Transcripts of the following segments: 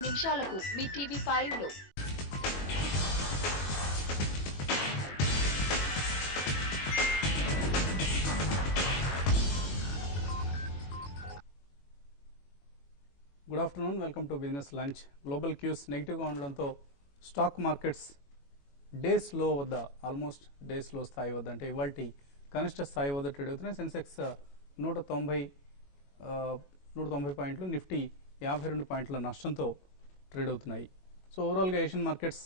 నిమిషాలకు మీ టీవీ 5 లో good afternoon, welcome to business lunch. Global cues negative గా ఉండడంతో స్టాక్ మార్కెట్స్ డేస్ లో వద్ద, ఆల్మోస్ట్ డేస్ లో స్థాయి వద్ద, అంటే ఇవాల్టి కనిష్ట స్థాయి వద్ద ట్రేడ్ అవుతున్నాయి. సెన్సెక్స్ 190 పాయింట్లు, నిఫ్టీ 52 పాయింట్ల నష్టంతో ట్రేడ్ అవుతున్నాయి. సో ఓవరాల్ గా ఏషియన్ మార్కెట్స్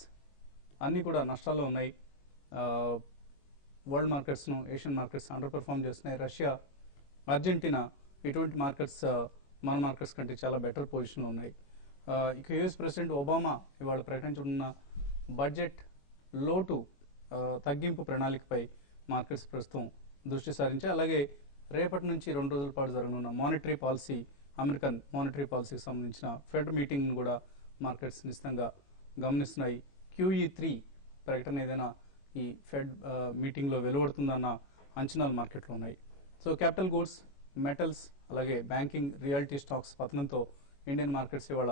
అన్ని కూడా నష్టాల్లో ఉన్నాయి. వరల్డ్ మార్కెట్స్ ను ఏషియన్ మార్కెట్స్ అండర్ పెర్ఫార్మ్ చేస్తున్నాయి. రష్యా, అర్జెంటీనా ఇటువంటి మార్కెట్స్ మన మార్కెట్స్ కంటే చాలా బెటర్ పొజిషన్లో ఉన్నాయి. ఇక యుఎస్ ప్రెసిడెంట్ ఒబామా ఇవాళ ప్రకటించనున్న బడ్జెట్ లోటు తగ్గింపు ప్రణాళికపై మార్కెట్స్ ప్రస్తుతం దృష్టి సారించాయి. అలాగే రేపటి నుంచి 2 రోజుల పాటు జరగనున్న మానిటరీ పాలసీ, అమెరికన్ మానిటరీ పాలసీకి సంబంధించిన ఫెడ్ మీటింగ్ కూడా మార్కెట్స్ నిశ్చితంగా గమనిస్తున్నాయి. QE3 ప్రకటన ఏదైనా ఈ ఫెడ్ మీటింగ్ లో వెలువడుతుందన్న అంచనాలు మార్కెట్లో ఉన్నాయి. సో క్యాపిటల్ గూడ్స్, మెటల్స్, అలాగే బ్యాంకింగ్, రియాలిటీ స్టాక్స్ పతనంతో ఇండియన్ మార్కెట్స్ ఇవాళ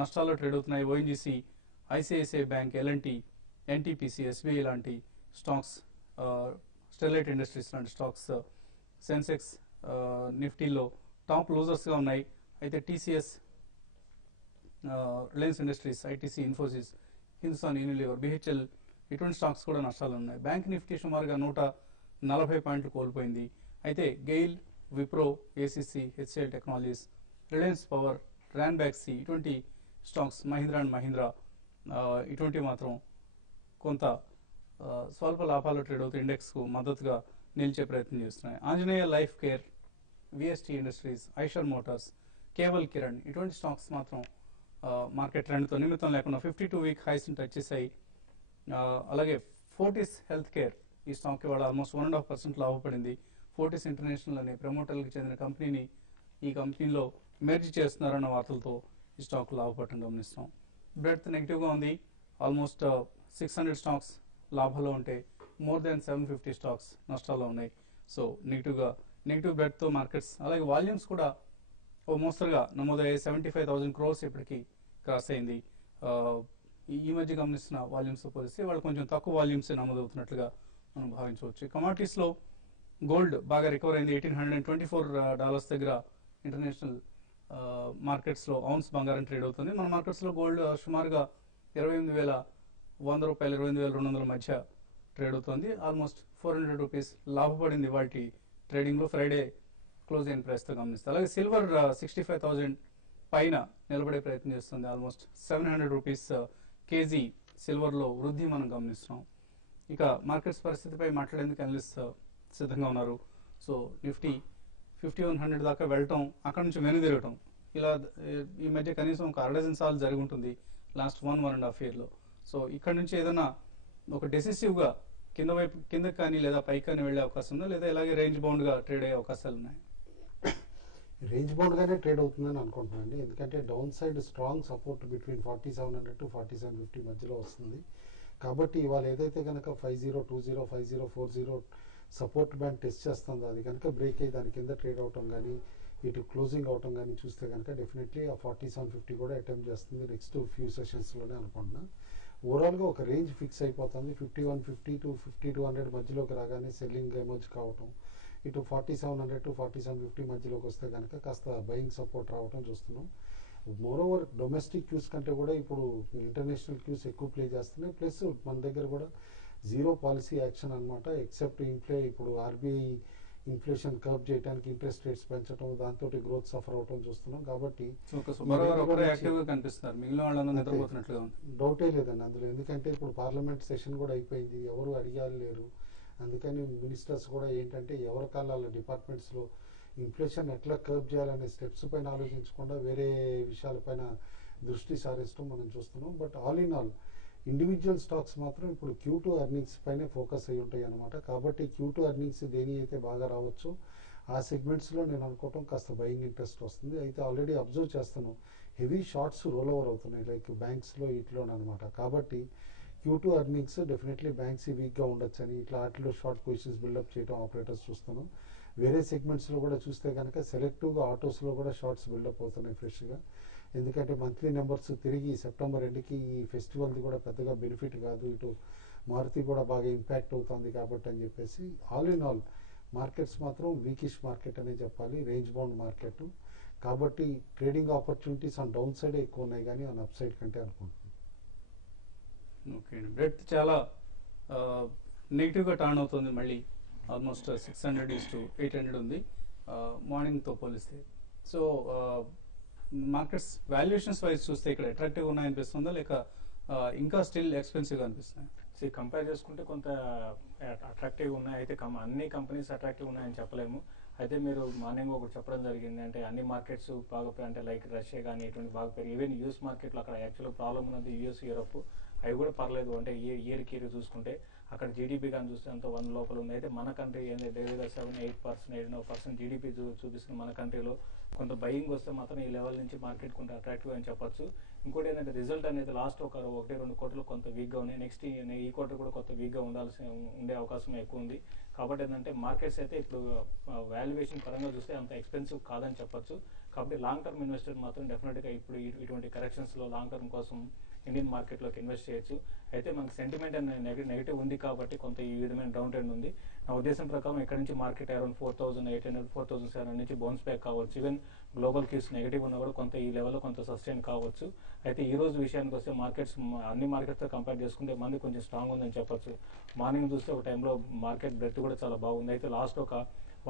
నష్టాల్లో ట్రేడ్ అవుతున్నాయి. ONGC, ICICI bank, L and T, NTPC, SBI లాంటి స్టాక్స్, స్టెర్లైట్ ఇండస్ట్రీస్ లాంటి స్టాక్స్ సెన్సెక్స్, నిఫ్టీలో టాప్ లూజర్స్ గా ఉన్నాయి. అయితే TCS, Reliance Industries, ITC, Infosys, Hindustan Unilever, BHEL ఇటువంటి స్టాక్స్ కూడా నష్టాలు ఉన్నాయి. బ్యాంక్ నిఫ్టీ సుమారుగా 140 పాయింట్లు కోల్పోయింది. అయితే GAIL, Wipro, ACC, HCL Technologies, Reliance Power, Ranbaxy ఇటువంటి స్టాక్స్, మహీంద్రా అండ్ మహీంద్రా ఇటువంటి మాత్రం కొంత స్వల్ప లాభాలు ట్రేడ్ అవుతూ ఇండెక్స్ కు మద్దతుగా నిలిచే ప్రయత్నం చేస్తున్నాయి. Anjaneya life care, VST industries, Eicher Motors, Keval Kiran ఇటువంటి స్టాక్స్ మాత్రం మార్కెట్ ట్రెండ్తో నిమిత్తం లేకుండా 52 వీక్ హైస్ ని టచ్ చేశాయి. అలాగే ఫోర్టిస్ హెల్త్ కేర్ ఈ స్టాక్ ఇవాళ ఆల్మోస్ట్ 1.5% లాభపడింది. ఫోర్టిస్ ఇంటర్నేషనల్ అనే ప్రమోటర్లకు చెందిన కంపెనీని ఈ కంపెనీలో మెర్జ్ చేస్తున్నారన్న వార్తలతో ఈ స్టాక్ లాభపడటం గమనిస్తాం. బ్రెడ్త్ నెగిటివ్ గా ఉంది. ఆల్మోస్ట్ 600 స్టాక్స్ లాభంలో ఉంటే మోర్ దాన్ 750 స్టాక్స్ నష్టాల్లో ఉన్నాయి. సో నెగిటివ్ బ్రెడ్త్ తో మార్కెట్స్, అలాగే వాల్యూమ్స్ కూడా ఓ మోస్తరుగా నమోదయ్యే 75,000 crores ఇప్పటికీ క్రాస్ అయింది. ఈ మధ్య గమనిస్తున్న వాల్యూమ్స్ తో పోలిస్తే వాళ్ళు కొంచెం తక్కువ వాల్యూమ్స్ నమోదవుతున్నట్లుగా మనం భావించవచ్చు. కమాడిటీస్ లో గోల్డ్ బాగా రికవర్ అయింది. $1,824 దగ్గర ఇంటర్నేషనల్ మార్కెట్స్ లో ఔన్స్ బంగారం ట్రేడ్ అవుతుంది. మన మార్కెట్స్ లో గోల్డ్ సుమారుగా 28,100 రూపాయలు, 28,200 మధ్య ట్రేడ్ అవుతుంది. ఆల్మోస్ట్ 400 రూపీస్ లాభపడింది వాటి ట్రేడింగ్ లో, ఫ్రైడే క్లోజ్ అయిన ప్రైస్ తో గమనిస్తే. అలాగే సిల్వర్ 65,000 పైన నిలబడే ప్రయత్నం చేస్తుంది. ఆల్మోస్ట్ 700 రూపీస్ కేజీ సిల్వర్ లో వృద్ధి మనం గమనిస్తున్నాం. ఇక మార్కెట్స్ పరిస్థితిపై మాట్లాడేందుకు అనలిస్ట్ సిద్ధంగా ఉన్నారు. సో నిఫ్టీ 5100 దాకా వెళ్ళటం, అక్కడ నుంచి వెనుదిరగటం, ఇలా ఈ మధ్య కనీసం ఒక 6 సార్లు జరిగి ఉంటుంది లాస్ట్ 1.5 year లో. సో ఇక్కడ నుంచి ఏదైనా ఒక డెసిసివ్ గా కిందకి కానీ లేదా పైకి కానీ వెళ్లే అవకాశం ఉందా, లేదా ఇలాగే రేంజ్ బౌండ్ గా ట్రేడ్ అయ్యే అవకాశాలు ఉన్నాయి? రేంజ్ బౌండ్ గానే ట్రేడ్ అవుతుందని అనుకుంటున్నాను. ఎందుకంటే down side strong support between 4700 to 4750 మధ్యలో వస్తుంది. కాబట్టి ఇవాళ ఏదైతే కనుక 5020, 5040 సపోర్ట్ బ్యాండ్ టెస్ట్ చేస్తుందో అది కనుక బ్రేక్ అయ్యి దాని కింద ట్రేడ్ అవటం కానీ, ఇటు క్లోజింగ్ అవటం కానీ చూస్తే కనుక డెఫినెట్లీ ఆ 4750 కూడా అటెంప్ట్ చేస్తుంది నెక్స్ట్ ఫ్యూ సెషన్స్లోనే అనుకుంటున్నా. ఓవరాల్గా ఒక రేంజ్ ఫిక్స్ అయిపోతుంది. 5150 to 5200 మధ్యలోకి రాగానే సెల్లింగ్ ఎమర్జ్ కావటం, ఇటు 4700 to 4750 మధ్యలోకి వస్తే కనుక కాస్త బయింగ్ సపోర్ట్ రావటం చూస్తున్నాం. మోర్ ఓవర్ డొమెస్టిక్ క్యూస్ కంటే కూడా ఇప్పుడు ఇంటర్నేషనల్ క్యూస్ ఎక్కువ ప్లే చేస్తున్నాయి. ప్లస్ మన దగ్గర కూడా జీరో పాలసీ యాక్షన్ అనమాట. ఎక్సెప్ట్ ఇప్పుడు ఆర్బీఐ ఇన్ఫ్లేషన్ కర్బ్ చేయడానికి ఇంట్రెస్ట్ రేట్స్ పెంచడం, దాంతో గ్రోత్ సఫర్ అవటం చూస్తున్నాం. కాబట్టి డౌటే లేదండి అందులో. ఎందుకంటే ఇప్పుడు పార్లమెంట్ సెషన్ కూడా అయిపోయింది, ఎవరు అడిగారు లేరు. అందుకని మినిస్టర్స్ కూడా ఏంటంటే ఎవరి కాళ్ళ డిపార్ట్మెంట్స్లో ఇన్ఫ్లేషన్ ఎట్లా కర్బ్ చేయాలనే స్టెప్స్ పైన ఆలోచించకుండా వేరే విషయాలపైన దృష్టి సారిస్తూ మనం చూస్తున్నాం. But all in all individual stocks మాత్రం ఇప్పుడు Q2 ఎర్నింగ్స్ పైనే ఫోకస్ అయి ఉంటాయి అనమాట. కాబట్టి Q2 ఎర్నింగ్స్ దేని అయితే బాగా రావచ్చు ఆ సెగ్మెంట్స్లో నేను అనుకోవటం కాస్త బయింగ్ ఇంట్రెస్ట్ వస్తుంది. అయితే ఆల్రెడీ అబ్జర్వ్ చేస్తాను హెవీ షార్ట్స్ రోల్ ఓవర్ అవుతున్నాయి లైక్ బ్యాంక్స్లో ఇట్లోనమాట. కాబట్టి Q2 ఎర్నింగ్స్ డెఫినెట్లీ బ్యాంక్స్ వీక్గా ఉండొచ్చని ఇట్లా వాటిలో షార్ట్ పొజిషన్స్ బిల్డప్ చేయడం ఆపరేటర్స్ చూస్తున్నాం. వేరే సెగ్మెంట్స్లో కూడా చూస్తే కనుక సెలెక్టివ్గా ఆటోస్లో కూడా షార్ట్స్ బిల్డప్ అవుతున్నాయి ఫ్రెష్గా. ఎందుకంటే మంత్లీ నెంబర్స్ తిరిగి సెప్టెంబర్ ఎండ్కి ఈ ఫెస్టివల్ది కూడా పెద్దగా బెనిఫిట్ కాదు, ఇటు మారుతి కూడా బాగా ఇంపాక్ట్ అవుతుంది కాబట్టి అని చెప్పేసి ఆల్ ఇన్ ఆల్ మార్కెట్స్ మాత్రం వీకిష్ మార్కెట్ అనే చెప్పాలి, రేంజ్ బౌండ్ మార్కెట్. కాబట్టి trading opportunities on down side ఎక్కువ ఉన్నాయి కానీ ఆన్ అప్ సైడ్ కంటే అనుకుంటున్నాను. ఓకే అండి, బ్రెడ్ చాలా నెగిటివ్గా టర్న్ అవుతుంది, మళ్ళీ ఆల్మోస్ట్ 600 ఉంది మార్నింగ్తో పోలిస్తే. సో మార్కెట్స్ వాల్యుయేషన్స్ వైజ్ చూస్తే ఇక్కడ అట్రాక్టివ్ ఉన్నాయనిపిస్తుందా లేక ఇంకా స్టిల్ ఎక్స్పెన్సివ్గా అనిపిస్తున్నాయి? కంపేర్ చేసుకుంటే కొంత అట్రాక్టివ్ ఉన్నాయి, అయితే అన్ని కంపెనీస్ అట్రాక్టివ్ ఉన్నాయని చెప్పలేము. అయితే మీరు మార్నింగ్ ఒకటి చెప్పడం జరిగింది, అంటే అన్ని మార్కెట్స్ బాగా అంటే లైక్ రష్యా కానీ ఇటువంటి బాగా పెరిగి ఈవెన్ యూఎస్ మార్కెట్లో అక్కడ యాక్చువల్గా ప్రాబ్లం ఉన్నది యూఎస్, యూరప్ అవి కూడా పర్లేదు. అంటే ఇయర్కి ఇయర్ చూసుకుంటే అక్కడ జీడిపి కానీ చూస్తే అంత 1 లోపల ఉంది. అయితే మన కంట్రీ ఏంటంటే 7-8%, 8% జీడిపి చూపిస్తుంది మన కంట్రీలో. కొంత బయింగ్ వస్తే మాత్రం ఈ లెవెల్ నుంచి మార్కెట్ కొంత అట్రాక్టివ్ అని చెప్పొచ్చు. ఇంకోటి ఏంటంటే రిజల్ట్ అనేది లాస్ట్ ఒక 1-2 క్వార్టర్లు కొంత వీక్గా ఉన్నాయి, నెక్స్ట్ ఈ క్వార్టర్ కూడా కొంత వీక్గా ఉండే అవకాశం ఎక్కువ ఉంది. కాబట్టి ఏంటంటే మార్కెట్స్ అయితే ఇప్పుడు వాల్యుయేషన్ పరంగా చూస్తే అంత ఎక్స్పెన్సివ్ కాదని చెప్పొచ్చు. కాబట్టి లాంగ్ టర్మ్ ఇన్వెస్టర్ మాత్రం డెఫినెట్గా ఇప్పుడు ఇటువంటి కరెక్షన్స్లో లాంగ్ టర్మ్ కోసం ఇండియన్ మార్కెట్లోకి ఇన్వెస్ట్ చేయొచ్చు. అయితే మనకి సెంటిమెంట్ అనేది నెగిటివ్ ఉంది కాబట్టి కొంత ఈ విధమైన డౌన్ ట్రెండ్ ఉంది. నా ఉద్దేశం ప్రకారం ఇక్కడ నుంచి మార్కెట్ అరౌండ్ 4,800, 4,700 నుంచి బౌన్స్ బ్యాక్ కావచ్చు. ఈవెన్ గ్లోబల్ క్యూస్ నెగిటివ్ ఉన్నా కూడా కొంత ఈ లెవెల్లో కొంత సస్టైన్ కావచ్చు. అయితే ఈ రోజు విషయానికి వస్తే మార్కెట్స్ అన్ని మార్కెట్స్తో కంపేర్ చేసుకుంటే మంది కొంచెం స్ట్రాంగ్ ఉందని చెప్పొచ్చు. మార్నింగ్ చూస్తే ఒక టైంలో మార్కెట్ బ్రెత్ కూడా చాలా బాగుంది. అయితే లాస్ట్ ఒక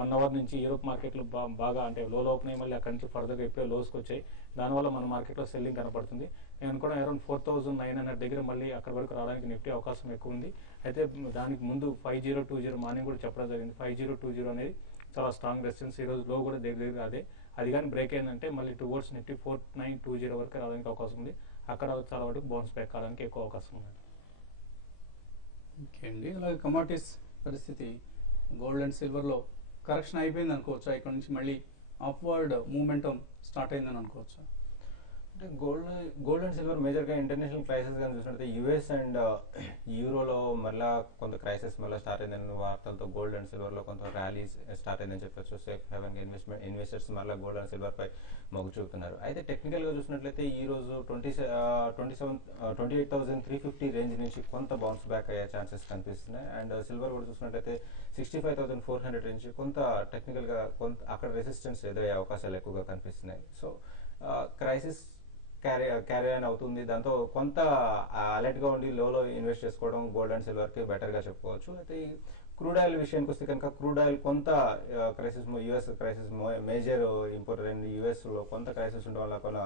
1 అవర్ నుంచి యూరోప్ మార్కెట్లు బాగా అంటే లో ఓపెన్ అయ్యి మళ్ళీ అక్కడి నుంచి ఫర్దర్గా ఇప్పుడే లోస్కి వచ్చాయి. దానివల్ల మన మార్కెట్లో సెల్లింగ్ కనపడుతుంది. నేను కూడా అరౌండ్ 4,900 దగ్గర మళ్ళీ అక్కడ వరకు రావడానికి నిఫ్టీ అవకాశం ఎక్కువ ఉంది. అయితే దానికి ముందు 5020 మార్నింగ్ కూడా చెప్పడం జరిగింది. 5020 అనేది చాలా స్ట్రాంగ్ రెసిస్టెన్స్. ఈరోజు లో కూడా దగ్గర అది కానీ బ్రేక్ అయిందంటే మళ్ళీ టువర్డ్స్ నిఫ్టీ 4920 వరకు రావడానికి అవకాశం ఉంది. అక్కడ చాలా వరకు బౌన్స్ బ్యాక్ కావడానికి ఎక్కువ అవకాశం ఉంది. ఓకే అండి, అలాగే కమాడిటీస్ పరిస్థితి గోల్డ్ అండ్ సిల్వర్లో కరెక్షన్ అయిపోయింది అనుకోవచ్చా? ఇక్కడ నుంచి మళ్ళీ అప్వర్డ్ మూమెంటం స్టార్ట్ అయిందని అనుకోవచ్చా? అంటే గోల్డ్ అండ్ సిల్వర్ మేజర్గా ఇంటర్నేషనల్ క్రైసిస్ కానీ చూసినట్లయితే యూఎస్ అండ్ యూరోలో మళ్ళీ కొంత క్రైసిస్ మళ్ళీ స్టార్ట్ అయిందని వార్తలతో గోల్డ్ అండ్ సిల్వర్లో కొంత ర్యాలీ స్టార్ట్ అయిందని చెప్పొచ్చు. సేఫ్ హెవెన్ ఇన్వెస్టర్స్ మళ్ళీ గోల్డ్ అండ్ సిల్వర్ పై మొగ్గు చూపుతున్నారు. అయితే టెక్నికల్గా చూసినట్లయితే ఈ రోజు 28,350 రేంజ్ నుంచి కొంత బౌన్స్ బ్యాక్ అయ్యే ఛాన్సెస్ కనిపిస్తున్నాయి. అండ్ సిల్వర్ కూడా చూసినట్లయితే 65,400 రేంజ్ కొంత టెక్నికల్గా కొంత అక్కడ రెసిస్టెన్స్ ఎదురయ్యే అవకాశాలు ఎక్కువగా కనిపిస్తున్నాయి. సో క్రైసిస్ క్యారీ ఆన్ అవుతుంది. దాంతో కొంత అలర్ట్గా ఉండి లోలో ఇన్వెస్ట్ చేసుకోవడం గోల్డ్ అండ్ సిల్వర్కి బెటర్గా చెప్పుకోవచ్చు. అయితే ఈ క్రూడ్ ఆయిల్ విషయానికి వస్తే కనుక క్రూడ్ ఆయిల్ కొంత crisis US crisis major importer and యుఎస్లో కొంత క్రైసిస్ ఉండడం వల్ల కొన్ని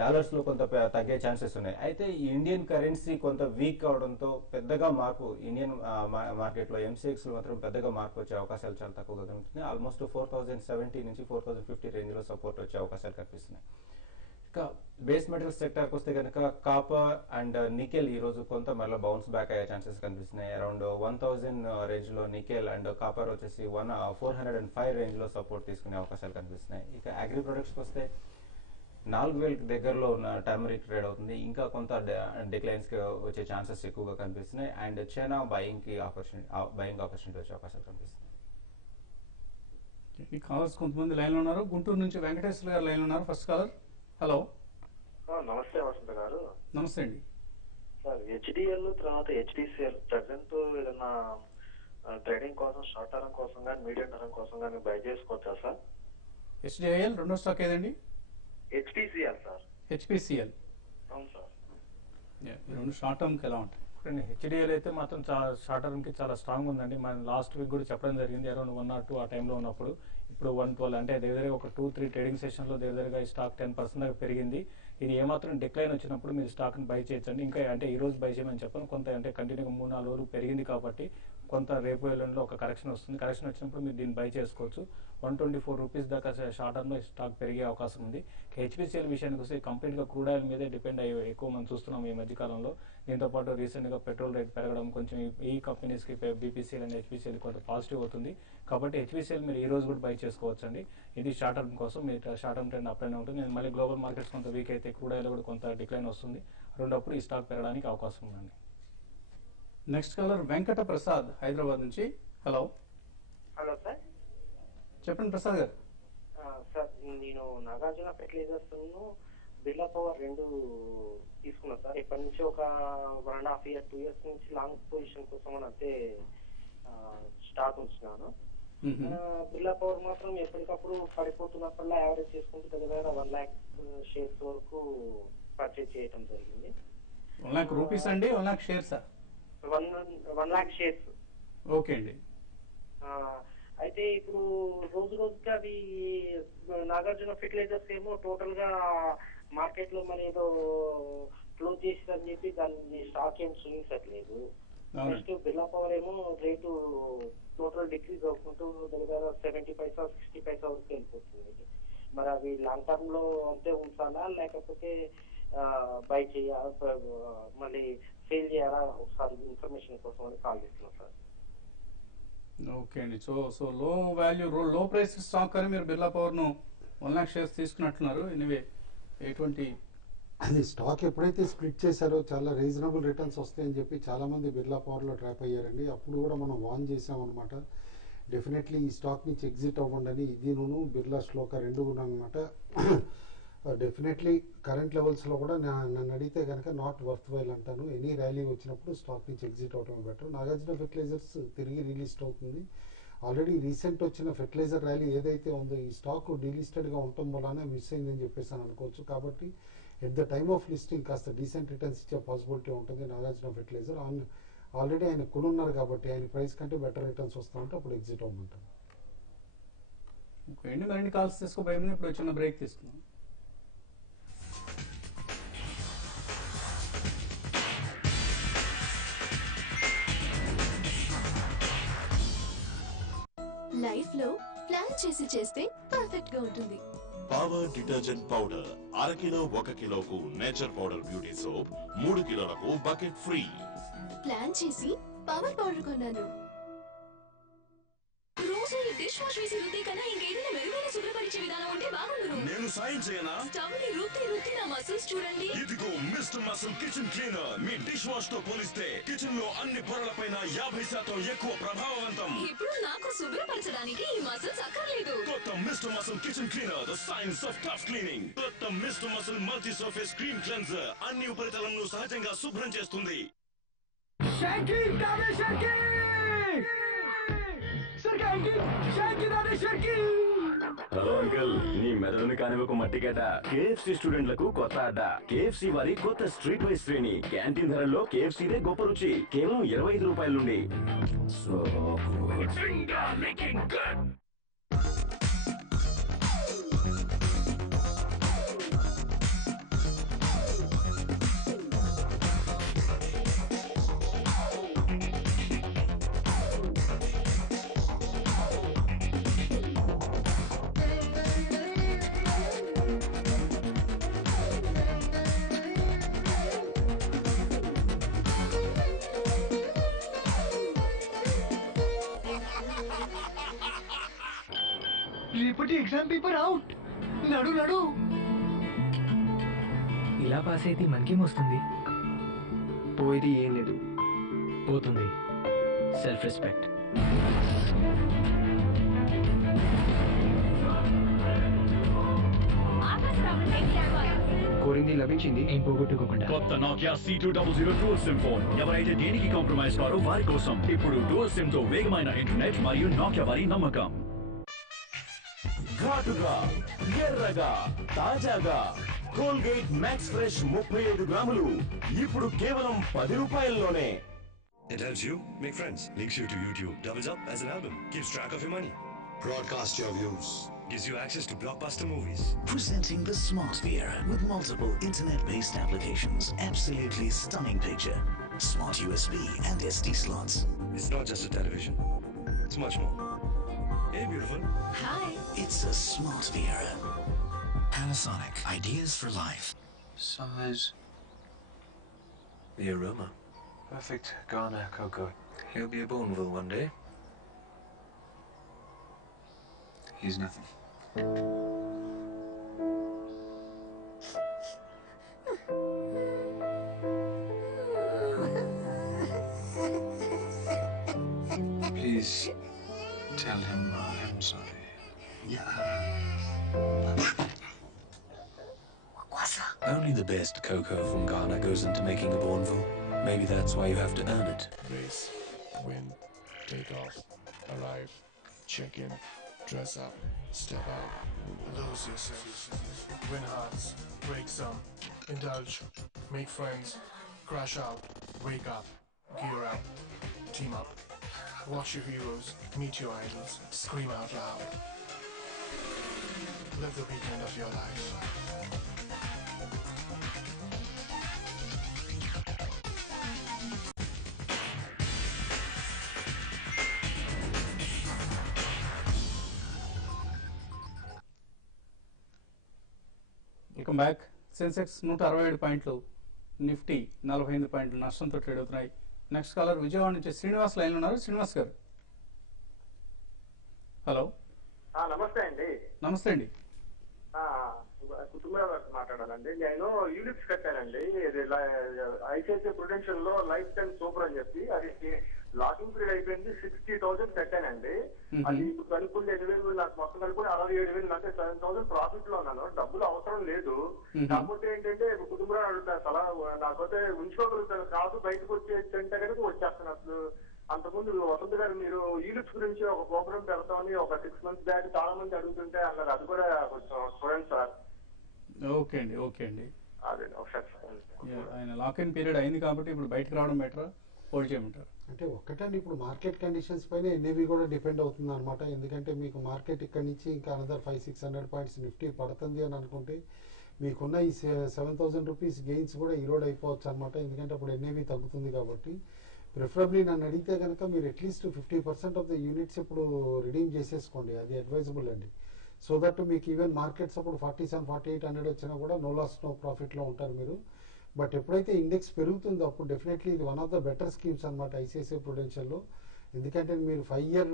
డాలర్స్లో కొంత తగ్గే ఛాన్సెస్ ఉన్నాయి. అయితే ఈ ఇండియన్ కరెన్సీ కొంత వీక్ అవడంతో పెద్దగా మార్పు ఇండియన్ మార్కెట్లో ఎంసీఎక్స్లో మాత్రం పెద్దగా మార్పు వచ్చే అవకాశాలు చాలా తక్కువగా కనిపిస్తున్నాయి. ఆల్మోస్ట్ 4,070 నుంచి 4,050 రేంజ్లో సపోర్ట్ వచ్చే అవకాశాలు కనిపిస్తున్నాయి. ఇంకా బేస్ మెటల్స్ సెక్టార్కి వస్తే కనుక కాపర్ అండ్ నికెల్ ఈ రోజు కొంత మళ్ళీ బౌన్స్ బ్యాక్ అయ్యే ఛాన్సెస్ కనిపిస్తున్నాయి. అరౌండ్ 1,000 రేంజ్లో నికెల్ అండ్ కాపర్ వచ్చేసి 405 రేంజ్లో సపోర్ట్ తీసుకునే అవకాశాలు కనిపిస్తున్నాయి. ఇక అగ్రి ప్రొడక్ట్స్కి వస్తే 4,000 దగ్గరలో ఉన్న టర్మరిక్ ట్రేడ్ అవుతుంది. ఇంకా కొంత డిక్లైన్స్కి వచ్చే ఛాన్సెస్ ఎక్కువగా కనిపిస్తున్నాయి. అండ్ చైనా బయింగ్ ఆపర్చునిటీ వచ్చే అవకాశాలు కనిపిస్తున్నాయి. కాలర్స్ కొంతమంది లైన్లో ఉన్నారు. గుంటూరు నుంచి వెంకటేశ్వర గారు లైన్లో ఉన్నారు. First caller. హలో, నమస్తే వసంత గారు. నమస్తే అండి సార్. హెచ్డిఎల్ తర్వాత హెచ్డిసిఎల్ ప్రజెంట్ ఏదన్నా ట్రేడింగ్ కోసం షార్ట్ టర్మ్ కోసం కానీ మీడియం టర్మ్ కోసం కానీ బై చేసుకోవచ్చా సార్? హెచ్డిఐఎల్ రెండో స్టాక్ ఏదండి? హెచ్డిసిఎల్ సార్. హెచ్పిసిఎల్. అవును సార్. రెండు షార్ట్ టర్మ్కి ఎలా ఉంటాయి? హెచ్డిఎల్ అయితే మాత్రం చాలా షార్ట్ టర్మ్కి చాలా స్ట్రాంగ్ ఉందండి. మనం లాస్ట్ వీక్ కూడా చెప్పడం జరిగింది అరౌండ్ 102 ఆ టైంలో ఉన్నప్పుడు. ఇప్పుడు 112 అంటే దగ్గరగా ఒక 2-3 ట్రేడింగ్ సెషన్లో దగ్గరగా ఈ స్టాక్ 10% దాకా పెరిగింది. ఇది ఏమాత్రం డిక్లైన్ వచ్చినప్పుడు మీరు స్టాక్ని బై చేయొచ్చండి. ఇంకా అంటే ఈ రోజు బై చేయమని చెప్పను, కొంత అంటే కంటిన్యూగా 3-4 రోజులు పెరిగింది కాబట్టి కొంత రేపు ఎల్లుండిలో ఒక కరెక్షన్ వస్తుంది. కరెక్షన్ వచ్చినప్పుడు మీరు దీన్ని బై చేసుకోవచ్చు. 124 రూపీస్ దాకా షార్ట్ టర్మ్లో స్టాక్ పెరిగే అవకాశం ఉంది. హెచ్పిసిఎల్ విషయానికి వస్తే కంప్లీట్గా క్రూడ్ ఆయిల్ మీదే డిపెండ్ అయ్యి ఎక్కువ మనం చూస్తున్నాం ఈ మధ్యకాలంలో. దీంతోపాటు రీసెంట్గా పెట్రోల్ రేట్ పెరగడం కొంచెం ఈ కంపెనీస్కి బీపీసీఎల్ అండ్ హెచ్పిసిఎల్ కొంత పాజిటివ్ అవుతుంది. కాబట్టి హెచ్పిసిఎల్ మీరు ఈ రోజు కూడా బై చేసుకోవచ్చు అండి. ఇది షార్ట్ టర్మ్ కోసం. మీరు షార్ట్ టర్మ్ ట్రెండ్ అప్లైన్ ఉంటుంది. నేను మళ్ళీ గ్లోబల్ మార్కెట్స్ కొంత వీక్ అయితే క్రూడ్ ఆయిల్ కూడా కొంత డిక్లైన్ వస్తుంది. రెండప్పుడు ఈ స్టాక్ పెరగడానికి అవకాశం ఉందండి. నెక్స్ట్ కాలర్ వెంకట ప్రసాద్ హైదరాబాద్ నుంచి. హలో. Hello sir. చెప్పండి ప్రసాద్ గారు. సార్, నేను నాగార్జున ఫెర్టిలైజర్స్ బిర్లా పవర్ రెండు తీసుకున్నాం సార్. ఇప్పటి నుంచి ఒక 1.5 years 2 years నుంచి లాంగ్ పొజిషన్ కోసం అని అంతే స్టాక్ ఉంచున్నాను. బిర్లా పవర్ మాత్రం ఎప్పటికప్పుడు పడిపోతున్నప్పుడల్లా యావరేజ్ చేసుకుంటూ దగ్గర 1 lakh షేర్స్ వరకు పర్చేజ్ చేయడం జరిగింది. 1 lakh రూపీస్ అండి, 1 lakh shares? 1 lakh shares. Okay అండి. అయితే ఇప్పుడు రోజు రోజుకి అవి నాగార్జున ఫెర్టిలైజర్స్ ఏమో టోటల్ గా మార్కెట్ లో మరి ఏదో క్లోజ్ చేసిరని చెప్పి దాని స్టాక్ ఏం చూపించట్లేదు. నెక్స్ట్ బిర్లా పవర్ ఏమో రేటు టోటల్ డిక్రీజ్ అవుతుంటూ దగ్గర 70 paisa 60 paisa వరకు వెళ్ళిపోతుంది. మరి అవి లాంగ్ టర్మ్ లో అంతే ఉంచాలా లేకపోతే బై చేయాలా మళ్ళీ సేల్ చేయాలా? ఒకసారి ఇన్ఫర్మేషన్ కోసం అని కాల్ చేస్తున్నాం సార్. ఓకే అండి. సో లో వాల్యూ లో ప్రైస్ స్టాక్ అని మీరు బిర్లా పవర్ ను 1 lakh షేర్స్ తీసుకున్నట్టున్నారు. ఎనివే ఎటువంటి అది స్టాక్ ఎప్పుడైతే స్ప్లిట్ చేశారో చాలా రీజనబుల్ రిటర్న్స్ వస్తాయని చెప్పి చాలామంది బిర్లా పవర్లో ట్రాప్ అయ్యారండి. అప్పుడు కూడా మనం వార్న్ చేసామన్నమాట, డెఫినెట్లీ ఈ స్టాక్ నుంచి ఎగ్జిట్ అవ్వండి. ఇది బిర్లా శ్లోక రెండు కూడా అనమాట. డెఫినెట్లీ కరెంట్ లెవెల్స్లో కూడా నన్ను అడిగితే కనుక నాట్ వర్త్ వైల్ అంటాను. ఎనీ ర్యాలీ వచ్చినప్పుడు స్టాక్ నుంచి ఎగ్జిట్ అవడం బెటర్. నాగార్జున ఫెర్టిలైజర్స్ తిరిగి రీలిస్ట్ అవుతుంది. ఆల్రెడీ రీసెంట్ వచ్చిన ఫెర్టిలైజర్ ర్యాలీ ఏదైతే ఉందో ఈ స్టాక్ డీలిస్టెడ్గా ఉండటం వల్లనే మిస్ అయిందని చెప్పేసి అని అనుకోవచ్చు. కాబట్టి at the time of listing కాస్త డీసెంట్ రిటర్న్స్ ఇచ్చే పాసిబిలిటీ ఉంటుంది నాగార్జున ఫెర్టిలైజర్. ఆల్రెడీ ఆయన కొనున్నారు కాబట్టి ఆయన ప్రైస్ కంటే బెటర్ రిటర్న్స్ వస్తూ ఉంటే అప్పుడు ఎగ్జిట్ అవ్వమంటారు. ఓకే అండి. మరిన్ని కాల్స్ తీసుకోబోయే ఇప్పుడు చిన్న బ్రేక్ తీసుకుందాం. లైఫ్ లో ప్లాన్ చేస్తే పర్ఫెక్ట్ గా ఉంటుంది. పవర్ డిటర్జెంట్ పౌడర్ 1/2 కిలో 1 కిలోకు నేచర్ పౌడర్ బ్యూటీ సోప్ 3 కిలోలకు బకెట్ ఫ్రీ. ప్లాన్ చేసి పవర్ పౌడర్ కొన్నాను. రోజు ఈ డిష్ వాష్ వేసి రుద్దే కన్నా ఇంకేదైనా మెరుగైన శుభ్రపరిచే విధానం ఉంటే బాగుండు. నేను సాయం చేయనా? స్టవ్ ని రుద్ది నా మసిల్స్ చూడండి. ఇదిగో మిస్టర్ మసిల్ కిచెన్ క్లీనర్. మీ డిష్ వాష్ తో పోలిస్తే కిచెన్ లో అన్ని పొరలపైన 50% ఎక్కువ ప్రభావవంతం. ఇప్పుడు నాకు శుభ్రపరచడానికి ఈ మసిల్స్ అక్కర్లేదు. కొత్త Mr Muscle kitchen cleaner, the science of tough cleaning. కొత్త Mr Muscle multi surface cream cleanser అన్ని ఉపరితలను సహజంగా శుభ్రం చేస్తుంది. హలో అంకుల్, నీ మెదడుని కానివ్వకు మట్టికేట. కేఎఫ్సి స్టూడెంట్లకు కొత్త అడ్డ. కేఎఫ్సి వారి కొత్త స్ట్రీట్ వైజ్ శ్రేణి. క్యాంటీన్ ధరల్లో కేఎఫ్సీదే గొప్ప రుచి. కేవలం 25 రూపాయల నుండి. రేపటి ఎగ్జామ్ పేపర్ అవుట్. నడు ఇలా పాస్ అయితే మనకేమొస్తుంది? పోయేది ఏం లేదు, పోతుంది సెల్ఫ్ రెస్పెక్ట్. కోరింది లభించింది, ఏం పోగొట్టుకోకుండా. కొత్త Nokia C200 dual SIM phone. ఎవరైతే దేనికి కాంప్రమైజ్ కారో వారి కోసం ఇప్పుడు డ్యూయల్ సిమ్ తో వేగమైన ఇంటర్నెట్ మరియు నోకియా వారి నమ్మకం. ఘాటుగా, ఎర్రగా, తాజాగా కోల్గేట్ మ్యాక్స్ ఫ్రెష్ 35 గ్రాములు ఇప్పుడు కేవలం 10 రూపాయల్లోనే. It helps you make friends, links you to YouTube, doubles up as an album, keeps track of your money, broadcasts your views, gives you access to blockbuster movies. Presenting the SmartSphere with multiple internet-based applications. Absolutely stunning picture. Smart USB and SD slots. It's not just a television. It's much more. Hey, beautiful. Hi. It's a SmartSphere. Panasonic. Ideas for life. Size. The aroma. Perfect Ghana cocoa. He'll be a Bourneville one day. He's nothing. Please tell him I'm sorry. What's up? Only the best cocoa from Ghana goes into making a Bourneville. Maybe that's why you have to earn it. Race, win, take off, arrive, check in, dress up, step out, lose yourself, win hearts, break some, indulge, make friends, crash out, wake up, gear up, team up, watch your heroes, meet your idols, scream out loud. Live the weekend of your life. Welcome back. Sensex 167 పాయింట్లు, Nifty 48 పాయింట్లు నష్టంతో trade అవుతున్నాయి. Next caller Vijayawada నుంచి Srinivas line ఉన్నారు. శ్రీనివాస్ గారు hello. నమస్తే అండి. నమస్తే అండి. కుటుంబ మాట్లాడాలండి. నేను యూనిట్స్ కట్టానండి. ఐసిఐసిఐ ప్రుడెన్షియల్ లో లైఫ్ టైం సూపర్ అని చెప్పి అది లాకింగ్ పీరియడ్ అయిపోయింది. 60,000 కట్టానండి. అది ఇప్పుడు కనుక్కుంటే 8,000 నాకు మొత్తం కనుక్కుంటే 67,000 అంటే 7,000 ప్రాఫిట్ లో ఉన్నాను. డబ్బులు అవసరం లేదు. కాకపోతే ఏంటంటే కుటుంబంలో అడుగుతాను సలహా, నాకైతే ఉంచుకోగలుగుతాను కాదు, బయటకు వచ్చేటంటే కనుక వచ్చేస్తాను. అసలు అంతకుముందు వసంత్ గారు మీరు యూనిట్స్ గురించి ఒక ప్రోగ్రామ్ పెడతామని ఒక 6 months బ్యాక్ చాలా మంది అడుగుతుంటే అన్నారు. అది కూడా కొంచెం చూడండి సార్. ఓకే అండి, ఓకే అండి. అదే ఒకసారి ఆయన లాక్ ఇన్ పీరియడ్ అయింది కాబట్టి ఇప్పుడు బయటకు రావడం బెటర్, హోల్డ్ చేయమంటారు. అంటే ఒక్కటండి, ఇప్పుడు మార్కెట్ కండిషన్స్ పైన ఎన్ఏవి కూడా డిపెండ్ అవుతుంది అనమాట. ఎందుకంటే మీకు మార్కెట్ ఇక్కడ నుంచి ఇంకా అనదర్ 500-600 పాయింట్స్ నిఫ్టీ పడుతుంది అని అనుకుంటే మీకున్న ఈ 7,000 రూపీస్ గెయిన్స్ కూడా ఈరోడ్ అయిపోవచ్చు అనమాట. ఎందుకంటే అప్పుడు ఎన్ఏవి తగ్గుతుంది కాబట్టి ప్రిఫరబ్లీ నన్ను అడిగితే కనుక మీరు అట్లీస్ట్ 50% ఆఫ్ ద యూనిట్స్ ఇప్పుడు రిడీమ్ చేసేసుకోండి. అది అడ్వైజబుల్ అండి. సో దట్ మీకు ఈవెన్ మార్కెట్స్ అప్పుడు 4700-4800 వచ్చినా కూడా నో లాస్ నో ప్రాఫిట్లో ఉంటారు మీరు. బట్ ఎప్పుడైతే ఇండెక్స్ పెరుగుతుందో అప్పుడు డెఫినెట్లీ ఇది one of the better schemes అనమాట ఐసిఐసిఐ ప్రుడెన్షియల్లో. ఎందుకంటే మీరు 5 year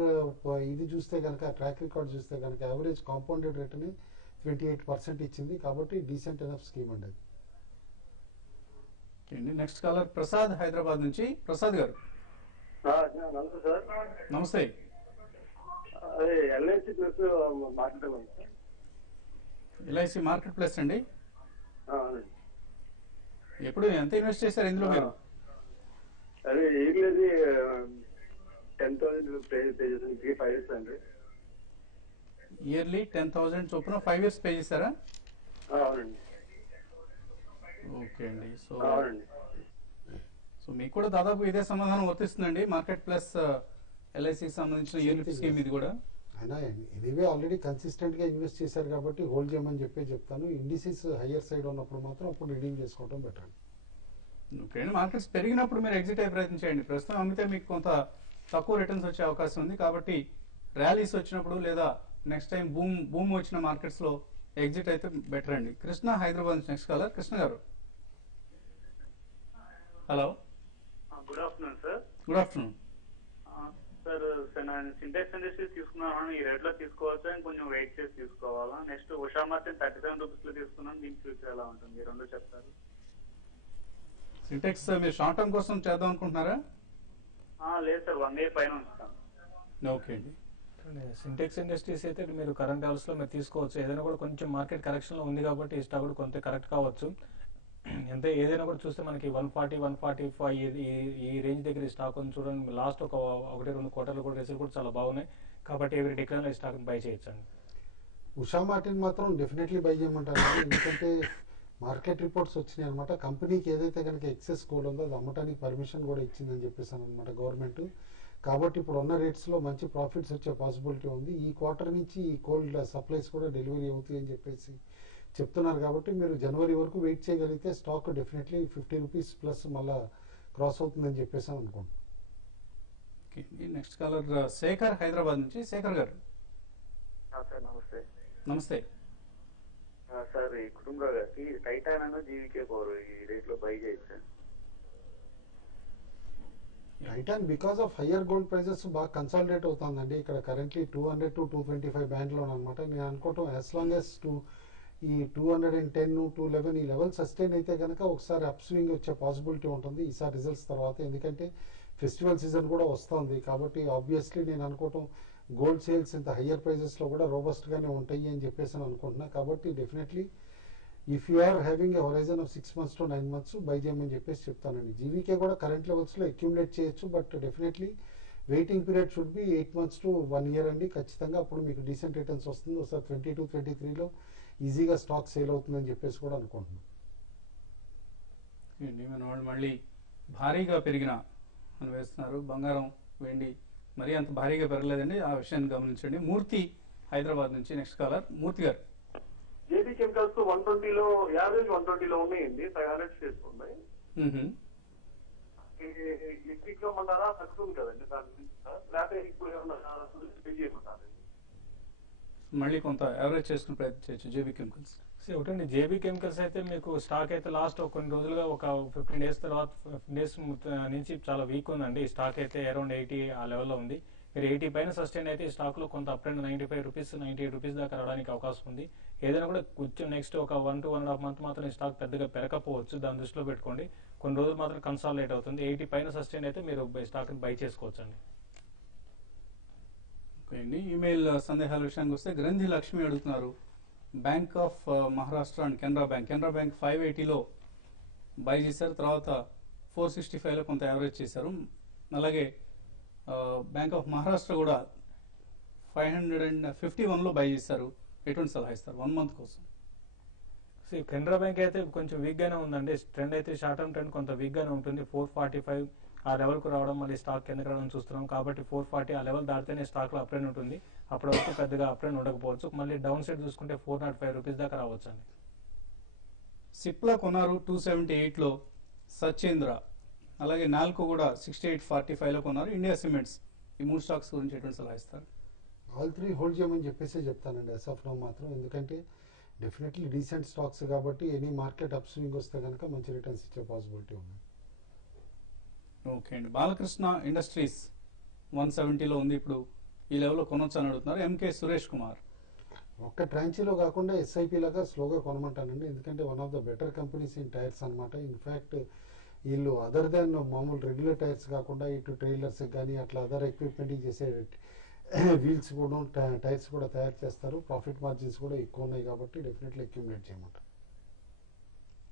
ఇది చూస్తే కనుక ట్రాక్ రికార్డ్ చూస్తే కనుక యావరేజ్ కాంపౌండెడ్ రేట్ని 28% ఇచ్చింది. కాబట్టి డీసెంట్ ఎనఫ్ స్కీమ్ అండి అది. నెక్స్ట్ కాలర్ ప్రసాద్ హైదరాబాద్ నుంచి. ప్రసాద్ గారు నమస్తే సార్. నమస్తే. అదే ఎల్ఐసి ప్లస్ మాట్లాడమని. ఎల్ఐసి మార్కెట్ ప్లేస్ అండి. ఎప్పుడు ఎంత ఇన్వెస్ట్ చేశారు ఇందులో మీరు? అదే ఇయర్లీ 10,000 పే చేసాను. 5 years అండి. ఇయర్లీ 10,000 చొప్పున 5 years పే చేశారా? అవునండి. ఓకే అండి. సో మీకు కూడా దాదాపు ఇదే సమాధానం వర్తిస్తుందండి. మార్కెట్ ప్లస్ ఎల్ఐసికి సంబంధించిన యూనిట్ స్కీమ్ ఇది కూడా. అయినా ఎనీవే ఆల్రెడీ కన్సిస్టెంట్గా ఇన్వెస్ట్ చేశారు కాబట్టి హోల్డ్ చేయమని చెప్తాను. ఇండిసెస్ హయ్యర్ సైడ్ ఉన్నప్పుడు మాత్రం అప్పుడు రిడీమ్ చేసుకోవడం బెటర్. ఓకే అండి. మార్కెట్స్ పెరిగినప్పుడు మీరు ఎగ్జిట్ అయ్యే ప్రయత్నం చేయండి. ప్రస్తుతం అమ్మితే మీకు కొంత తక్కువ రిటర్న్స్ వచ్చే అవకాశం ఉంది కాబట్టి ర్యాలీస్ వచ్చినప్పుడు లేదా నెక్స్ట్ టైం బూమ్ వచ్చిన మార్కెట్స్లో ఎగ్జిట్ అయితే బెటర్ అండి. కృష్ణ హైదరాబాద్ నుంచి next caller. Krishna garu hello. Good afternoon sir. Good afternoon sir. నేను సింటెక్స్ ఇండస్ట్రీస్ తీసుకున్నాను. ఈ రేట్ లో తీసుకోవచ్చా, కొంచెం వెయిట్ చేసి తీసుకోవాలా? నెక్స్ట్ ఉషా మార్టిన్ 37 రూపీస్ లో తీసుకున్నాను. దీని ఫ్యూచర్ ఎలా ఉంటుంది రెండు చెప్తారు? సింటెక్స్ మీరు షార్ట్ టర్మ్ కోసం చేద్దాం అనుకుంటున్నారా? లేదు సార్, 1 year పైన ఉంచుతాను. ఓకే అండి. సింటెక్స్ ఇండస్ట్రీస్ అయితే మీరు కరెంట్ లెవెల్స్ లో మీరు తీసుకోవచ్చు. ఏదైనా కూడా కొంచెం మార్కెట్ కరెక్షన్ లో ఉంది కాబట్టి ఈ స్టాక్ కూడా కొంత కరెక్ట్ కావచ్చు. అంటే ఏదైనా కూడా చూస్తే మనకి 140-145 ఈ రేంజ్ దగ్గర ఈ స్టాక్ ఉంది చూడండి. లాస్ట్ ఒక 1-2 quarters కూడా రిజల్ట్ కూడా చాలా బాగున్నాయి కాబట్టి ఎవరి డిక్లైన్ లో ఈ స్టాక్ బై చేయొచ్చండి. ఉషా మార్టిన్ మాత్రం డెఫినెట్లీ బై చేయమంటారు. ఎందుకంటే మార్కెట్ రిపోర్ట్స్ వచ్చినాయి అనమాట. కంపెనీకి ఏదైతే కనుక ఎక్సెస్ కోల్ ఉందో అది అమ్మటానికి పర్మిషన్ కూడా ఇచ్చిందని చెప్పేసాను అనమాట గవర్నమెంట్. కాబట్టి ఇప్పుడు ఉన్న రేట్స్లో మంచి ప్రాఫిట్స్ వచ్చే పాసిబిలిటీ ఉంది. ఈ క్వార్టర్ నుంచి ఈ కోల్డ్ సప్లైస్ కూడా డెలివరీ అవుతాయి అని చెప్పేసి చెప్తున్నారు. కాబట్టి మీరు జనవరి వరకు వెయిట్ చేయగలిగితే స్టాక్ డెఫినెట్లీ 50 రూపీస్ ప్లస్ మళ్ళా క్రాస్ అవుతుందని చెప్పేసి అనుకోండి. నెక్స్ట్ కాలర్ శేఖర్ హైదరాబాద్ నుంచి. శేఖర్ గారు సార్ నమస్తే. నమస్తే సార్. ఈ కుటుంబరావు గారికి టైటాన్ అన్న జీవికే పవర్ ఈ రేట్ లో బై చేయొచ్చు sir? Titan because of higher gold prices బాగా కన్సాలిడేట్ అవుతుందండి. ఇక్కడ కరెంట్లీ 200-225 బ్యాండ్లో అనమాట. నేను అనుకోవటం యాజ్ లాంగ్ యాజ్ ఈ 210-211 ఈ లెవెల్ సస్టైన్ అయితే కనుక ఒకసారి అప్ స్వింగ్ వచ్చే పాసిబిలిటీ ఉంటుంది ఈసారి రిజల్ట్స్ తర్వాత. ఎందుకంటే ఫెస్టివల్ సీజన్ కూడా వస్తుంది కాబట్టి ఆబ్వియస్లీ నేను అనుకోవటం గోల్డ్ సేల్స్ ఇంత హయ్యర్ ప్రైజెస్లో కూడా రోబస్ట్గానే ఉంటాయి అని చెప్పేసి అనుకుంటున్నా. కాబట్టి definitely if you are having a horizon of 6 months to 9 months buy చేయమని చెప్పేసి చెప్తానండి. జీవీకే కూడా కరెంట్ లెవెల్స్లో అక్యూములేట్ చేయొచ్చు, but definitely waiting period should be 8 months to 1 year అండి. ఖచ్చితంగా అప్పుడు మీకు డీసెంట్ రిటర్న్స్ వస్తుంది. ఒకసారి 22, 23లో ఈజీగా స్టాక్ సేల్ అవుతుందని చెప్పేసి కూడా అనుకుంటున్నాం. మన వాళ్ళు మళ్ళీ భారీగా పెరిగిన అని వేస్తున్నారు. బంగారం వెండి మరీ అంత భారీగా పెరగలేదండి, ఆ విషయాన్ని గమనించండి. మూర్తి హైదరాబాద్ నుంచి next caller. Murthy garu. JB chemicals 120లో యావరేజ్ 120లో ఉన్నాయండి, 500 షేర్స్ ఉన్నాయి. ఇట్లా తగ్గుతుంది కదండి దాని గురించి సార్, లేకపోతే ఇప్పుడు ఏమన్నా మళ్ళీ కొంత యావరేజ్ చేసుకుని ప్రయత్నం చేయొచ్చు జేబీ కెమికల్స్. ఒకటండి జేబీ కెమికల్స్ అయితే మీకు స్టాక్ అయితే లాస్ట్ కొన్ని రోజులుగా ఒక 15 days తర్వాత 15 days నుంచి చాలా వీక్ ఉందండి. ఈ స్టాక్ అయితే అరౌండ్ 80 ఆ లెవెల్లో ఉంది. మీరు 80 పైన సస్టైన్ అయితే ఈ స్టాక్ లో కొంత అప్ అండ్ 95 రూపీస్ 98 రూపీస్ దాకా రావడానికి అవకాశం ఉంది. ఏదైనా కూడా కొంచెం నెక్స్ట్ ఒక 1 to 1.5 month మాత్రం ఈ స్టాక్ పెద్దగా పెరగకపోవచ్చు, దాని దృష్టిలో పెట్టుకోండి. కొన్ని రోజులు మాత్రం కన్సాలిడేట్ అవుతుంది. 80 పైన సస్టైన్ అయితే మీరు స్టాక్ బై చేసుకోవచ్చు అండి. ఓకే అండి. ఈమెయిల్ సందేహాల విషయానికి వస్తే గ్రంథి లక్ష్మి అడుగుతున్నారు. Bank of Maharashtra and Canara bank 580లో బై చేశారు, తర్వాత 465లో కొంత యావరేజ్ చేశారు. అలాగే బ్యాంక్ ఆఫ్ మహారాష్ట్ర కూడా 551లో బై చేశారు. ఎటువంటి సలహా ఇస్తారు 1 month కోసం? కెనరా బ్యాంక్ అయితే కొంచెం వీక్ గానే ఉందండి. ట్రెండ్ అయితే షార్ట్ టర్మ్ ట్రెండ్ కొంత వీక్ గానే ఉంటుంది. 445 ఆ లెవెల్ కు రావడం, మళ్ళీ స్టాక్ కిందకి రావడం చూస్తున్నాం. కాబట్టి 440 ఆ లెవెల్ దాటితేనే స్టాక్ లో అప్ ట్రెండ్ ఉంటుంది. అప్పటి వరకు పెద్దగా అప్ ట్రెండ్ ఉండకపోవచ్చు. మళ్ళీ డౌన్ సైడ్ చూసుకుంటే 405 రూపీస్ దాకా రావచ్చు అండి. సిప్లా కొన్నారు 278లో సచేంద్ర, అలాగే నాల్కో కూడా 6845లో కొన్నారు. ఇండియా సిమెంట్స్, ఈ 3 స్టాక్స్ గురించి ఎటువంటి సలహా ఇస్తారు? ఆల్ 3 హోల్డ్ చేయమని చెప్పేసి చెప్తానండి ఎస్ఎఫ్ నో మాత్రం. ఎందుకంటే డెఫినెట్లీ డీసెంట్ స్టాక్స్ కాబట్టి ఎనీ మార్కెట్ అప్ స్వింగ్ వస్తే కనుక మంచి రిటర్న్స్ ఇచ్చే పాసిబిలిటీ ఉంది. ఓకే అండి. బాలకృష్ణ ఇండస్ట్రీస్ 170లో ఉంది, ఇప్పుడు ఈ లెవెల్లో కొనొచ్చు అని అడుగుతున్నారు. ఎంకే సురేష్ కుమార్. ఒక్క ట్రాంచీలో కాకుండా ఎస్ఐపి లాగా స్లోగా కొనమంటానండి, ఎందుకంటే one of the better companies in tyres అనమాట. ఇన్ఫ్యాక్ట్ వీళ్ళు అదర్ దాన్ మామూలు రెగ్యులర్ టైర్స్ కాకుండా ఇటు ట్రైలర్స్ కానీ అట్లా అదర్ ఎక్విప్మెంట్ చేసే వీల్స్ కూడా టైర్స్ కూడా తయారు చేస్తారు. ప్రాఫిట్ మార్జిన్స్ కూడా ఎక్కువ ఉన్నాయి కాబట్టి డెఫినెట్లీ అక్యూములేట్ చేయమంటారు.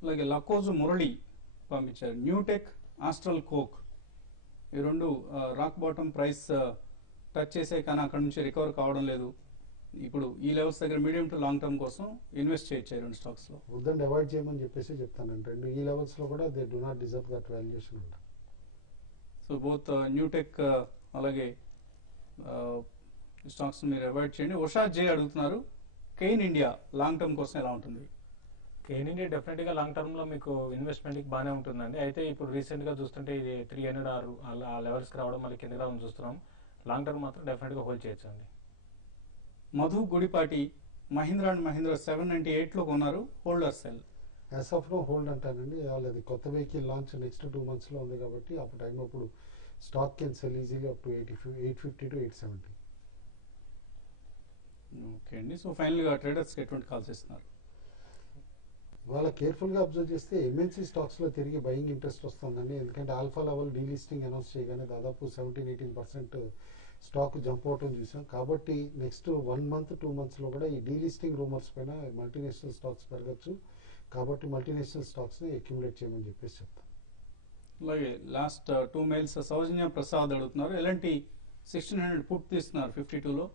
అలాగే లకోజు మురళి పంపించారు. న్యూటెక్, ఆస్ట్రల్ కోక్ ఈ రెండు రాక్ బాటమ్ ప్రైస్ టచ్ చేసే కానీ అక్కడ నుంచి రికవర్ కావడం లేదు. ఇప్పుడు ఈ లెవెల్స్ దగ్గర మీడియం టు లాంగ్ టర్మ్ కోసం ఇన్వెస్ట్ చేయొచ్చు రెండు స్టాక్స్ లో. వద్దండి, అవాయిడ్ చేయమని చెప్పేసి చెప్తానండి. రెండు ఈ లెవెల్స్ లో కూడా they do not deserve that valuation ఉంటుంది. సో బోత్ న్యూటెక్ అలాగే స్టాక్స్ మీరు అవాయిడ్ చేయండి. ఉషా జే అడుగుతున్నారు, కెయిన్ ఇండియా లాంగ్ టర్మ్ కోసం ఎలా ఉంటుంది? కెయిన్ ఇండియా డెఫినెట్ గా లాంగ్ టర్మ్ లో మీకు ఇన్వెస్ట్మెంట్ కి బాగానే ఉంటుందండి. అయితే ఇప్పుడు రీసెంట్ గా చూస్తుంటే ఇది 300 ఆ లెవెల్స్ కి రావడం, మళ్ళీ కింద రావడం చూస్తున్నాం. లాంగ్ టర్మ్ మాత్రం డెఫినెట్ గా హోల్డ్ చేయొచ్చు అండి. మధు గుడిపాటి, మహీంద్రా అండ్ మహీంద్రా 798లో కొన్నారు, hold or sell. As of now hold అంటానండి. వాళ్ళది కొత్త వెహికల్ లాంచ్ నెక్స్ట్ 2 months లో ఉంది కాబట్టి అప్పుడు టైం అప్పుడు stock can sell easily up to 850 to 870. Okay అండి. సో ఫైనల్ గా ట్రేడర్స్ కి ఎటువంటి కాల్స్ ఇస్తున్నారు? వాళ్ళ కేర్ఫుల్గా అబ్జర్వ్ చేస్తే ఎంఎన్సీ స్టాక్స్లో తిరిగి బయింగ్ ఇంట్రెస్ట్ వస్తుందండి. ఎందుకంటే ఆల్ఫా లెవెల్ డీలిస్టింగ్ అనౌన్స్ చేయగానే దాదాపు 17-18% స్టాక్ జంప్ అవటం చూసాం. కాబట్టి నెక్స్ట్ 1 month 2 monthsలో కూడా ఈ డీలిస్టింగ్ రూమర్స్ పైన మల్టీనేషనల్ స్టాక్స్ పెరగచ్చు. కాబట్టి మల్టీనేషనల్ స్టాక్స్ని అక్యుములేట్ చేయమని చెప్పేసి చెప్తాను. అలాగే లాస్ట్ 2 మెయిల్స్ సౌజన్య ప్రసాద్ అడుగుతున్నారు, ఎలాంటి 1600 పుట్ తీస్తున్నారు 52లో,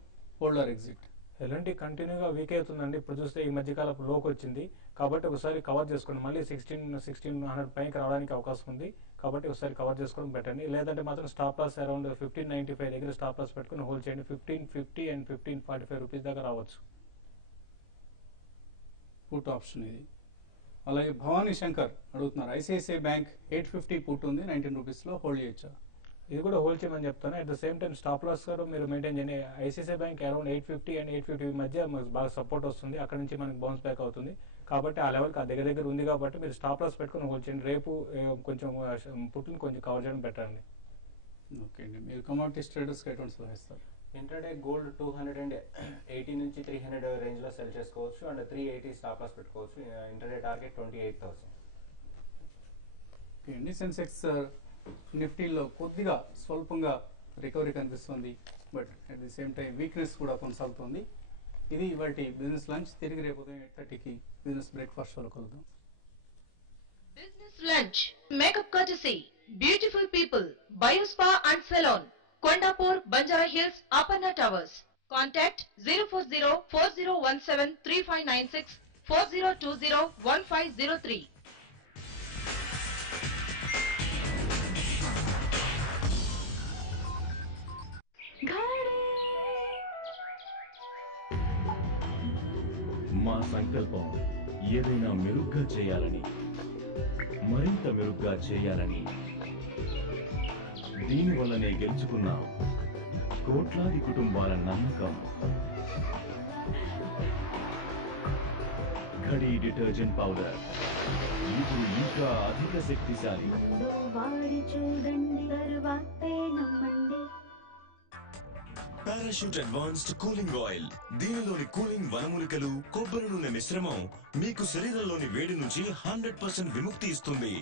హోల్డర్ ఎగ్జిట్. ఎలాంటి కంటిన్యూగా వీక్ అవుతుందండి. ఇప్పుడు చూస్తే ఈ మధ్యకాలపు లోకి వచ్చింది కాబట్టి ఒకసారి కవర్ చేసుకోండి. మళ్ళీ 1600 పైకి రావడానికి అవకాశం ఉంది కాబట్టి ఒకసారి కవర్ చేసుకోవడం పెట్టండి. లేదంటే మాత్రం స్టాప్ లాస్ అరౌండ్ 1595 దగ్గర స్టాప్ లాస్ పెట్టుకుని హోల్డ్ చేయండి. 1550 and 1545 రూపీస్ దాకా రావచ్చు. పుట్ ఆప్షన్ ఇది. అలాగే భవానీ శంకర్ అడుగుతున్నారు, ఐసిఐసిఐ బ్యాంక్ 850 పుట్ ఉంది, 19 రూపీస్లో హోల్డ్ చేయొచ్చా? ఇది కూడా హోల్డ్ చేయమని చెప్తాను. At the same time stop loss కూడా మీరు మెయింటైన్ చేయండి. ఐసిఐసిఐ బ్యాంక్ అరౌండ్ 850 and 850 మధ్య బాగా సపోర్ట్ వస్తుంది. అక్కడ నుంచి మనకి బౌన్స్ బ్యాక్ అవుతుంది కాబట్టి ఆ లెవెల్కి ఆ దగ్గర ఉంది కాబట్టి మీరు స్టాప్ లాస్ పెట్టుకుని హోల్డ్ చేయండి. రేపు కొంచెం పుట్టుని కొంచెం కవర్ చేయడం బెటర్ అండి. ఓకే అండి. మీరు కమోడిటీస్ ట్రేడర్స్కి ఎటువంటి సలహా ఇస్తారు? ఇంట్రాడే గోల్డ్ 280 నుంచి 300 రేంజ్ లో సెల్ చేసుకోవచ్చు అండ్ 380 స్టాప్ లాస్ పెట్టుకోవచ్చు. Intraday target 28,000. ఓకే అండి. సెన్సెక్స్ నిఫ్టీలో కొద్దిగా స్వల్పంగా రికవరీ కనిపిస్తుంది, but at the same time weakness కూడా కొనసాగుతుంది. ఇది ఇవాళ బిజినెస్ లంచ్. తిరిగి రేపు ఉదయం 8:30కి బిజినెస్ బ్రేక్ఫాస్ట్ షోలో కలుద్దాం. Business lunch. Makeup courtesy. Beautiful people. Biospa and Salon. Kondapur, Banjara Hills, Aparna Towers. Contact 040-4017-3596, 4020-1503. మా సంకల్పం ఏదైనా మెరుగ్గా చేయాలని, మరింత మెరుగ్గా చేయాలని. దీనివల్లనే గెలుచుకున్నాం కోట్లాది కుటుంబాల నమ్మకం. ఘడి డిటర్జెంట్ పౌడర్ ఇప్పుడు ఇంకా అధిక శక్తిశాలి. Parachute advanced cooling oil. దీనిలోని కూలింగ్ వనమూలికలు, కొబ్బరి నూనె మిశ్రమం మీకు శరీరంలోని వేడి నుంచి 100% విముక్తి ఇస్తుంది.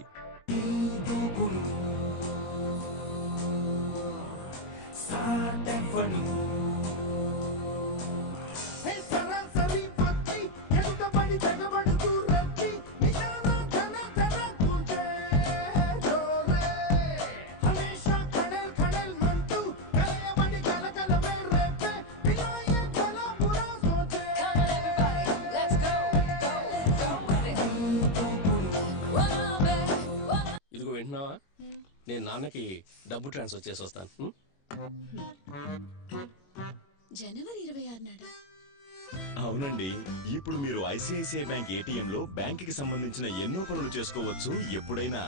ఇదిగో వింటున్నావా, నేను నాన్నకి డబ్బు ట్రాన్స్ఫర్ చేసి వస్తాను. జనవరి 26 నాడు. అవునండి, ఇప్పుడు మీరు ఐసిఐసిఐ బ్యాంక్ ఏటీఎం లో బ్యాంక్ కి సంబంధించిన ఎన్నో పనులు చేసుకోవచ్చు ఎప్పుడైనా.